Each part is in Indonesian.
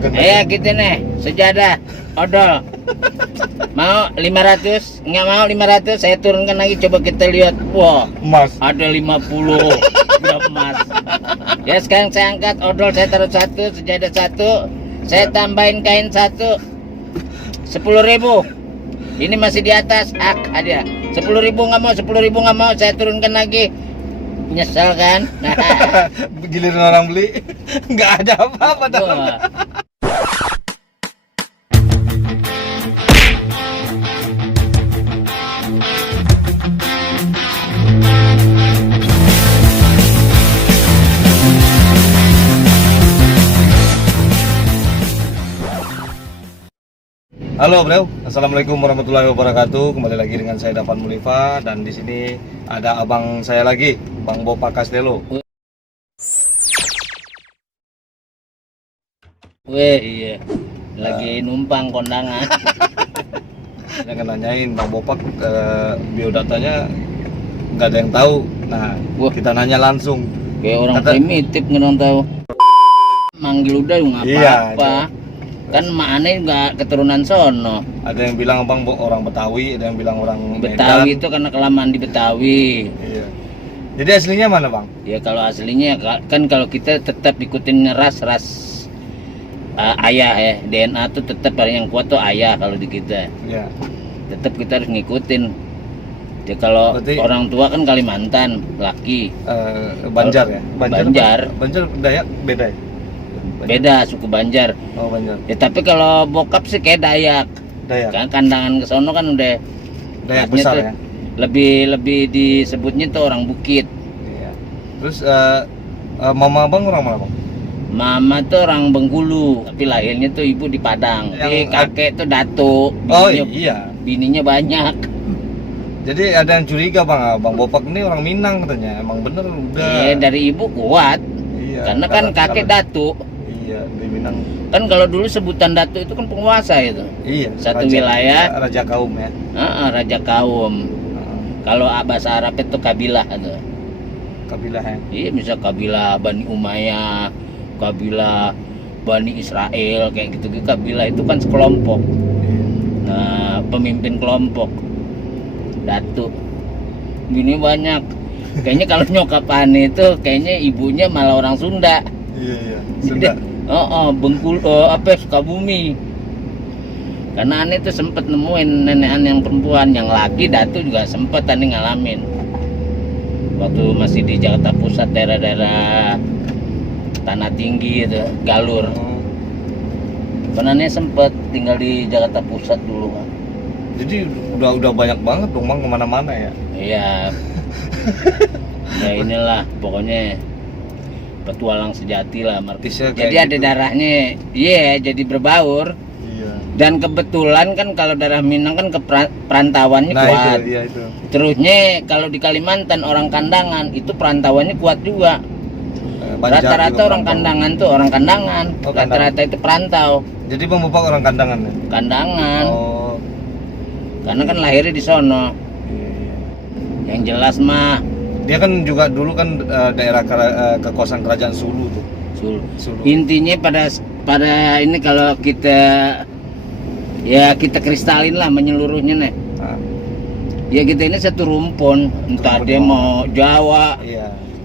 Gitu nih, sejadah, odol. Mau 500? Nggak mau 500, saya turunkan lagi, coba kita lihat. Wah, emas. ada 50 gram emas. Ya sekarang saya angkat odol, saya taruh 1, sejadah 1, saya tambahin kain 1, 10.000. Ini masih di atas, ada 10.000 nggak mau, 10.000 nggak mau, saya turunkan lagi. Nyesel kan? Giliran orang beli nggak ada apa-apa. Halo bro, assalamualaikum warahmatullahi wabarakatuh. Kembali lagi dengan saya Davan Mulifa dan di sini ada abang saya lagi, Bang Bopak Castello. Weh, iya, lagi numpang kondangan. Jangan nanyain Bang Bopak, biodatanya nggak ada yang tahu. Nah, kita nanya langsung. Kayak orang primitif nggak tahu. Manggil udah nggak apa-apa. Kan mak aneh nggak keturunan sono. Ada yang bilang abang orang Betawi, ada yang bilang orang Betawi Medan. itu karena kelamaan di Betawi. Iya. Jadi aslinya mana bang? Ya kalau aslinya kan kalau kita tetap ikutin ras ayah ya, DNA tuh tetap yang kuat tuh ayah kalau di kita. Iya. Tetap kita harus ngikutin. Ya kalau berarti orang tua kan Kalimantan, laki. Banjar ya? Banjar Dayak beda ya? Beda suku Banjar. Oh Banjar. Ya tapi kalau bokap sih kayak Dayak. Kan kandangan ke sono kan udah Dayak besar ya. Lebih disebutnya tuh orang Bukit. Iya. Terus mama abang orang mana bang? Mama tuh orang Bengkulu, tapi lahirnya tuh ibu di Padang. Jadi kakek tuh Datuk. Iya. Bininya banyak. Jadi ada yang curiga bang Bopak ini orang Minang katanya. Emang bener udah. Iya dari ibu kuat. Iya. Karena kan kakek Datuk. Iya, di Minang. Kan kalau dulu sebutan Datuk itu kan penguasa itu. Iya. Satu wilayah. Raja kaum ya. Raja kaum. Kalau bahasa Arab itu kabilah itu. Kabilah ya. Iya, misal kabilah Bani Umayyah, kabilah Bani Israel kayak gitu. Kabilah itu kan sekelompok. Nah, pemimpin kelompok Datuk. Ini banyak. Kayaknya kalau nyokap aneh itu kayaknya ibunya malah orang Sunda. Iya, Sunda. Bengkulu Sukabumi. Karena aneh tuh sempet nemuin nenek aneh yang perempuan, yang laki Datuk juga sempet aneh ngalamin. Waktu masih di Jakarta Pusat, daerah-daerah Tanah Tinggi itu, Galur. Karena aneh sempet tinggal di Jakarta Pusat dulu. Jadi udah banyak banget dong bang kemana-mana ya. Iya. Ya inilah pokoknya petualang sejati lah martisnya. Jadi ada gitu. Darahnya, jadi berbaur. Iya. Dan kebetulan kan kalau darah Minang kan perantauannya kuat. Itu. Terusnya kalau di Kalimantan orang kandangan itu perantauannya kuat juga. Rata-rata orang kandangan tuh orang kandangan. Rata-rata itu perantau. Jadi Bang Bopak orang kandangan ya? Kandangan. Karena kan lahirnya di sono. Yang jelas mah dia kan juga dulu kan daerah kekuasaan kerajaan Sulu tuh. Sulu. Intinya pada ini kalau kita kristalin lah menyeluruhnya nih. Ya kita ini satu rumpun, entah dia mau Jawa,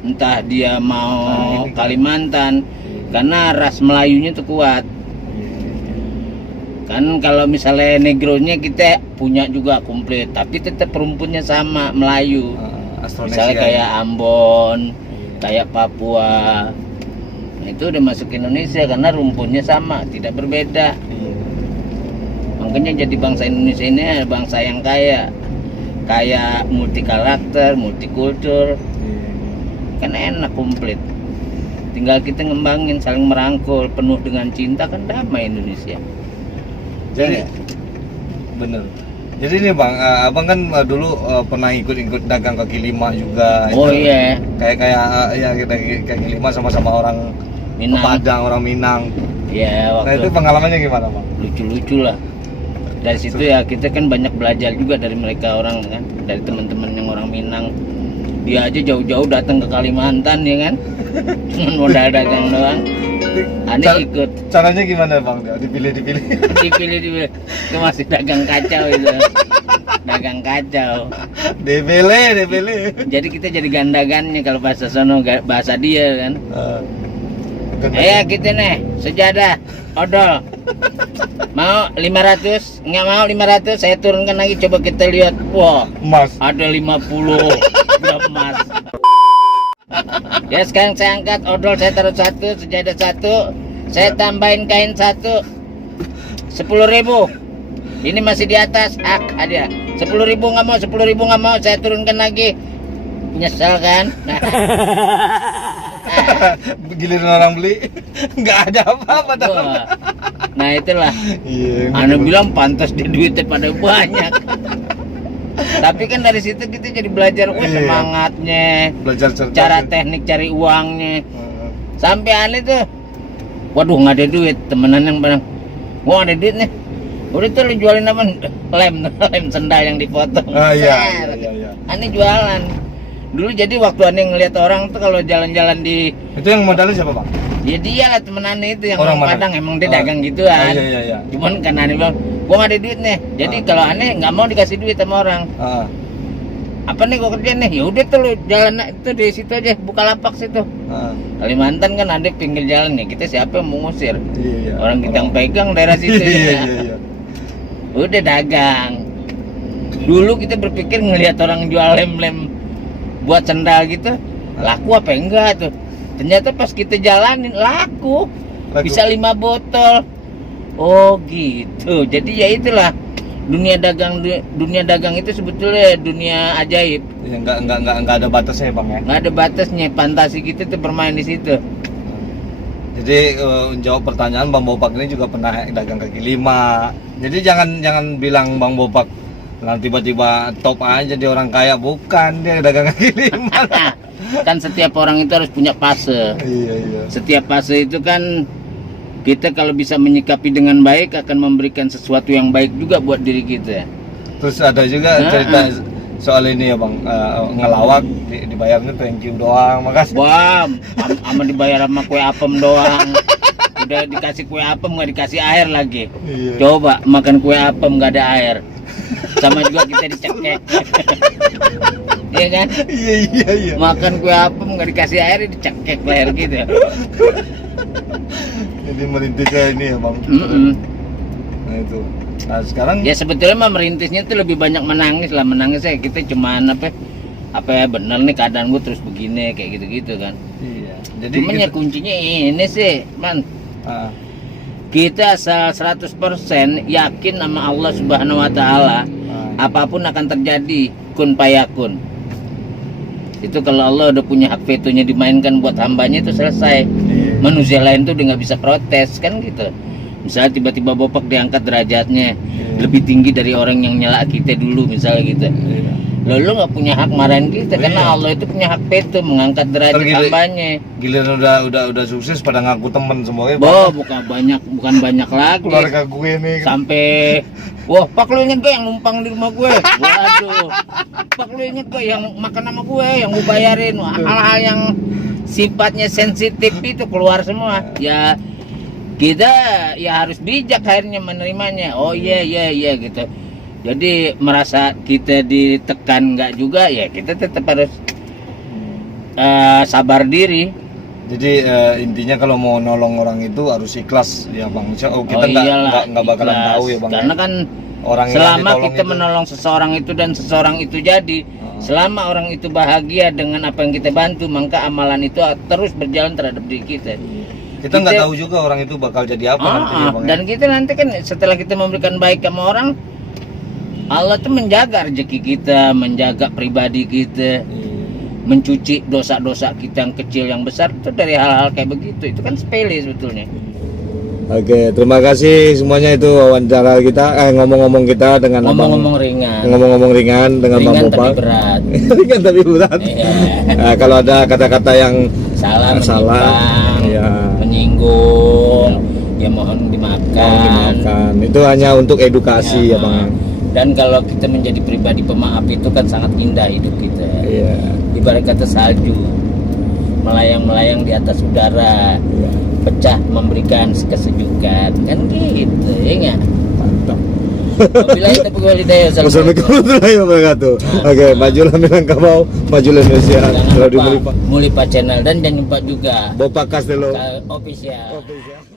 entah dia mau Kalimantan, karena ras Melayunya tuh kuat. Kan kalau misalnya negronya kita punya juga komplit, tapi tetap rumpunnya sama Melayu. Misalnya kayak Ambon, kayak Papua. Nah, itu udah masuk ke Indonesia karena rumpunnya sama, tidak berbeda. Makanya jadi bangsa Indonesia ini bangsa yang kaya multi karakter, multikultur. Kan enak komplit. Tinggal kita ngembangin, saling merangkul, penuh dengan cinta, kan damai Indonesia. Jadi bener. Jadi ini bang, abang kan dulu pernah ikut dagang kaki lima juga. Iya. Kayak kaki lima sama-sama orang Minang. Padang, orang Minang. Iya. Nah itu pengalamannya gimana bang? Lucu-lucu lah. Dari situ ya kita kan banyak belajar juga dari mereka orang kan, dari teman-teman yang orang Minang. Dia aja jauh-jauh datang ke Kalimantan ya kan, cuma modal dagang doang. Ane ikut. Caranya gimana bang? Dipilih. Dipilih. Itu masih dagang kacau itu. Dagang kacau. Dipilih. Jadi kita jadi gandagannya kalau bahasa sono, bahasa dia kan. Kita nih sejadah odol. Mau 500? Nggak mau 500, saya turunkan lagi, coba kita lihat. Wah, emas. Ada 50 gram emas. Ya sekarang saya angkat odol, saya taruh 1, sejadah 1, saya tambahin kain 1, 10.000. Ini masih di atas, ada 10.000 nggak mau, 10.000 nggak mau, saya turunkan lagi. Nyesel kan? Giliran orang beli nggak ada apa-apa. Nah itulah. Iya. Anu bilang pantas di duitnya pada banyak. Tapi kan dari situ kita jadi belajar semangatnya, belajar cerdas, cara teknik cari uangnya. Sampai aneh tuh, waduh nggak ada duit, temenan yang bilang, gua nggak ada duit nih. Udah tuh lu jualin apa? Lem sendal yang dipotong. Iya. Aneh jualan. Dulu jadi waktu aneh ngeliat orang tuh kalau jalan-jalan di, itu yang modalnya siapa bang? ya dia lah temen aneh itu yang Orang orang mana? Padang, emang dia dagang gituan. Iya. Cuman kan aneh bilang, gua nggak ada duit nih. Jadi kalau aneh nggak mau dikasih duit sama orang. Apa nih gua kerja nih? Ya udah tuh lu jalan itu di situ aja, Bukalapak situ. Kalimantan kan ada pinggir jalan nih. Kita siapa yang mau ngusir? Iya. Orang kita yang pegang daerah situ. Iya. Udah dagang. Dulu kita berpikir ngelihat orang jual lem-lem buat sendal gitu, laku apa enggak tuh? Ternyata pas kita jalanin laku. Bisa 5 botol. Oh gitu. Jadi ya itulah dunia dagang itu sebetulnya dunia ajaib. Ya, nggak ada batasnya bang ya. Nggak ada batasnya, fantasi kita tuh bermain di situ. Jadi jawab pertanyaan Bang Bopak ini juga pernah dagang kaki lima. Jadi jangan bilang Bang Bopak nanti tiba-tiba top aja dia orang kaya, bukan, dia dagang kaki lima. Kan setiap orang itu harus punya fase. Iya. Setiap fase itu kan kita kalau bisa menyikapi dengan baik akan memberikan sesuatu yang baik juga buat diri kita. Terus ada juga cerita soal ini ya bang, ngelawak dibayarnya thank you doang, makasih. Wah, ama dibayar sama kue apem doang. Udah dikasih kue apem nggak dikasih air lagi. Iya. Coba makan kue apem nggak ada air. Sama juga kita dicekek. Iya kan? Iya. Makan kue apem nggak dikasih air dicekek leher gitu. Jadi merintisnya ini ya bang. Nah itu. Nah sekarang ya sebetulnya mah merintisnya tuh lebih banyak menangis ya, kita cuman apa ya bener nih keadaan gue terus begini kayak gitu kan. Iya. Jadi cuman ya kuncinya ini sih man, kita asal 100% yakin sama Allah Subhanahu Wa Taala, apapun akan terjadi, kun payakun. Itu kalau Allah udah punya hak vetonya dimainkan buat hambanya itu selesai. Manusia lain tuh udah nggak bisa protes kan gitu. Misalnya tiba-tiba Bopak diangkat derajatnya lebih tinggi dari orang yang nyela kita dulu misalnya gitu. Lo nggak punya hak marahin kita karena Allah itu punya hak veto mengangkat derajat hambanya. Giliran udah sukses pada ngaku temen semuanya. Bukan banyak lagi. Keluarga gue nih. Sampai wah, Pak lu inget gak yang numpang di rumah gue? Waduh. Pak lu inget gak yang makan sama gue, yang gue bayarin? Hal-hal yang sifatnya sensitif itu keluar semua. Ya kita ya harus bijak akhirnya menerimanya. Oh iya gitu. Jadi merasa kita ditekan nggak juga ya kita tetap harus sabar diri. Jadi intinya kalau mau nolong orang itu harus ikhlas ya bang. Kita nggak bakalan tahu ya bang. Karena kan orang selama kita itu menolong seseorang itu dan seseorang itu jadi, selama orang itu bahagia dengan apa yang kita bantu, maka amalan itu terus berjalan terhadap diri kita. Kita nggak tahu juga orang itu bakal jadi apa nanti ya bang. Dan kita nanti kan setelah kita memberikan baik sama orang, Allah tuh menjaga rezeki kita, menjaga pribadi kita, mencuci dosa-dosa kita yang kecil yang besar itu dari hal-hal kayak begitu. Itu kan sepele sebetulnya. Oke, terima kasih semuanya itu wawancara kita, ngomong-ngomong kita dengan ngomong-ngomong ringan dengan Bang Bopak. Tapi berat. Ringan tapi berat. Iya. Nah, kalau ada kata-kata yang salah, menyinggung, ya mohon dimaafkan. Itu hanya untuk edukasi ya bang. Dan kalau kita menjadi pribadi pemaaf itu kan sangat indah hidup kita. Iya. Ibarat kata salju. melayang-melayang di atas udara, pecah memberikan kesejukan, kan gitu ya nggak? Mantap. Wabillahi taufiq wal hidayah. Assalamualaikum warahmatullahi wabarakatuh. Oke, majulah Minangkabau, majulah Indonesia. Jangan Kalau di lupa Mulipa Channel dan jangan lupa juga Bopak Castelo Official. Official.